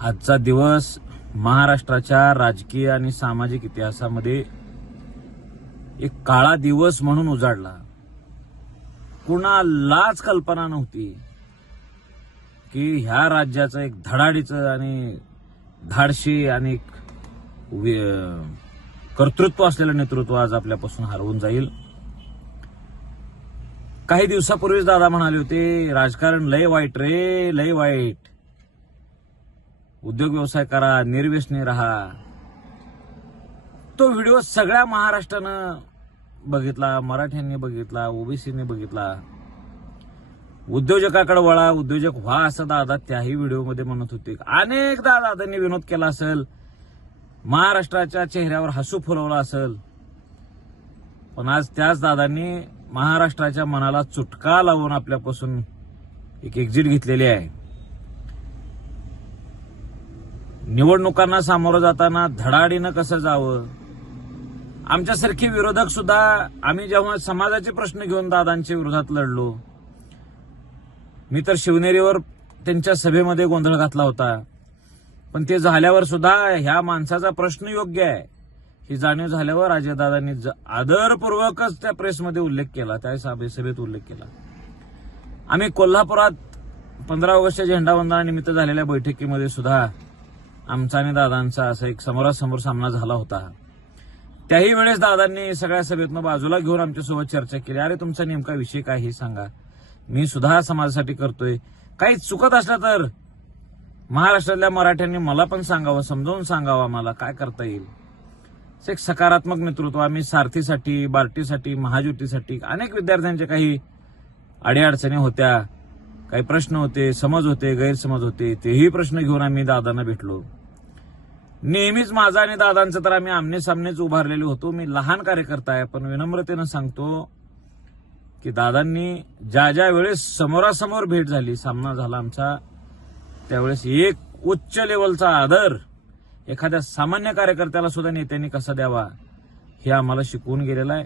आजचा दिवस महाराष्ट्राच्या राजकीय आणि सामाजिक इतिहासामध्ये एक काळा दिवस म्हणून उजाडला. कुणालाच कल्पना नव्हती की ह्या राज्याचं एक धडाडीचं आणि धाडशी आणि कर्तृत्व असलेलं नेतृत्व आज आपल्यापासून हरवून जाईल. काही दिवसापूर्वीच दादा म्हणाले होते, राजकारण लय वाईट रे, लय वाईट. उद्योग व्यवसाय करा, निर्व्यसनी राहा. तो व्हिडिओ सगळ्या महाराष्ट्रानं बघितला, मराठ्यांनी बघितला, ओबीसीने बघितला. उद्योजकाकडे वळा, उद्योजक व्हा असं दादा त्याही व्हिडिओमध्ये म्हणत होते. अनेकदा दादांनी विनोद केला असेल, महाराष्ट्राच्या चेहऱ्यावर हसू फुलवलं असेल, पण आज त्याच दादांनी महाराष्ट्राच्या मनाला चुटका लावून आपल्यापासून एक एक्झिट घेतलेली आहे. निवडणुकांना सामोरं जाताना धडाडीनं कसं जावं. आमच्यासारखे विरोधक सुद्धा आम्ही जेव्हा समाजाचे प्रश्न घेऊन दादांच्या विरोधात लढलो, मी तर शिवनेरीवर त्यांच्या सभेमध्ये गोंधळ घातला होता, पण ते झाल्यावर सुद्धा ह्या माणसाचा प्रश्न योग्य आहे ही जाणीव झाल्यावर अजयदादांनी आदरपूर्वकच त्या प्रेसमध्ये उल्लेख केला, त्या सभेत उल्लेख केला. आम्ही कोल्हापुरात 15 ऑगस्टच्या झेंडावंदनानिमित्त झालेल्या बैठकीमध्ये सुद्धा आमचा आणि दादांचा असा एक समोरासमोर सामना झाला होता. त्याही वेळेस दादांनी सगळ्या सभेतनं बाजूला घेऊन आमच्यासोबत चर्चा केली. अरे तुमचा नेमका विषय काय हे सांगा, मी सुद्धा समाजासाठी करतोय, काही चुकत असलं तर महाराष्ट्रातल्या मराठ्यांनी मला पण सांगावं, समजावून सांगावं मला काय करता येईल. एक सकारात्मक नेतृत्व. आम्ही सारथीसाठी, बार्टीसाठी, महाज्योतीसाठी अनेक विद्यार्थ्यांच्या काही अडीअडचणी होत्या, काही प्रश्न होते, समज होते, गैरसमज होते. तेही प्रश्न घेऊन आम्ही दादांना भेटलो. नेहमीच माझा आणि दादांचं तर आम्ही आमने सामनेच उभारलेलो होतो. मी लहान कार्यकर्ता आहे, पण विनम्रतेनं सांगतो की दादांनी ज्या ज्या वेळेस समोरासमोर भेट झाली, सामना झाला आमचा, त्यावेळेस एक उच्च लेवलचा आदर एखाद्या सामान्य कार्यकर्त्याला सुद्धा नेत्यांनी कसा द्यावा हे आम्हाला शिकवून गेलेलं आहे.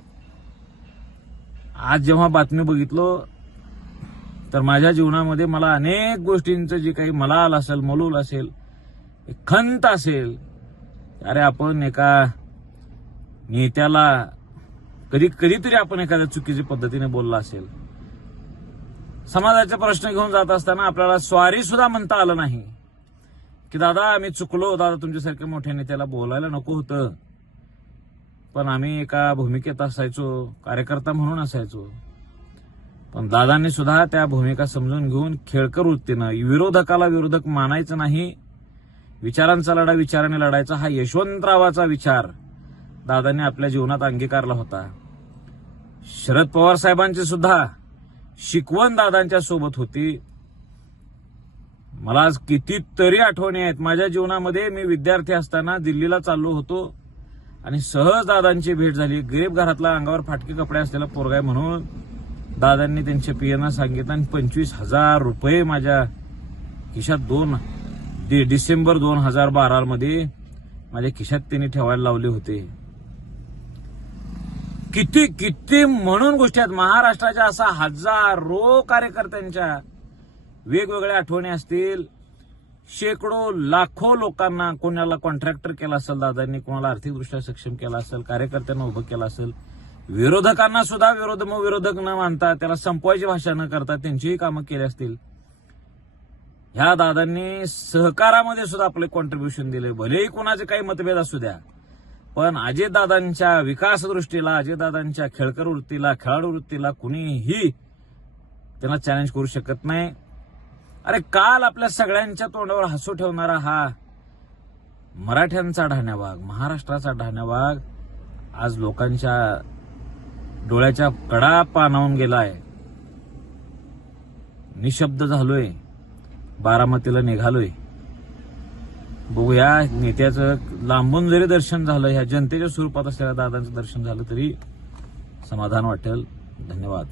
आज जेव्हा बातमी बघितलो तर माझ्या जीवनामध्ये मला अनेक गोष्टींचं जे काही मलाल असेल, मलूल असेल, खंत असेल, अरे आपण एका नेत्याला कधीतरी आपण एखाद्या चुकीच्या पद्धतीने बोलला असेल. समाजाचे प्रश्न घेऊन जात असताना आपल्याला स्वारी सुद्धा म्हणता आलं नाही की दादा आम्ही चुकलो, दादा तुमच्यासारख्या मोठ्या नेत्याला बोलायला नको होतं, पण आम्ही एका भूमिकेत असायचो, कार्यकर्ता म्हणून असायचो. पण दादांनी सुद्धा त्या भूमिका समजून घेऊन खेळकर वृत्तीनं विरोधकाला विरोधक मानायचं नाही, विचारांचा लढा विचाराने लढायचा, हा यशवंतरावाचा विचार दादांनी आपल्या जीवनात अंगीकारला होता. शरद पवार साहेबांची सुद्धा शिकवण दादांच्या सोबत होती. मला आज कितीतरी आठवणी आहेत माझ्या जीवनामध्ये. मी विद्यार्थी असताना दिल्लीला चाललो होतो आणि सहज दादांची भेट झाली. गरीब घरातला, अंगावर फाटके कपडे असलेला पोरगा आहे म्हणून दादांनी त्यांच्या पियांना सांगितलं आणि 25,000 रुपये माझ्या खिशात डिसेंबर 2012 मध्ये माझ्या खिशात त्यांनी ठेवायला लावले होते. किती म्हणून गोष्टी आहेत. महाराष्ट्राच्या असा हजारो कार्यकर्त्यांच्या वेगवेगळ्या आठवणी असतील. शेकडो लाखो लोकांना, कोणाला कॉन्ट्रॅक्टर केला असेल दादांनी, कोणाला आर्थिकदृष्ट्या सक्षम केला असेल, कार्यकर्त्यांना उभं केलं असेल. विरोधकांना सुद्धा विरोधक न मानता, त्याला संपवायची भाषा न करता त्यांचीही कामं केली असतील. ह्या दादांनी सहकारामध्ये सुद्धा आपले कॉन्ट्रीब्युशन दिले. भलेही कोणाचे काही मतभेद असू द्या, पण अजयदादांच्या विकास दृष्टीला, अजयदादांच्या खेळकर वृत्तीला, खेळाडू वृत्तीला कुणीही त्यांना चॅलेंज करू शकत नाही. अरे काल आपल्या सगळ्यांच्या तोंडावर हसू ठेवणारा हा मराठ्यांचा ढाण्यावाग, महाराष्ट्राचा ढाण्यावाग आज लोकांच्या डोळ्याच्या कडा पाणावून गेलाय. निशब्द झालोय, बारामतीला निघालोय. बघूया नेत्याचं लांबून जरी दर्शन झालं, ह्या जनतेच्या स्वरूपात असलेल्या दादांचं दर्शन झालं तरी समाधान वाटेल. धन्यवाद.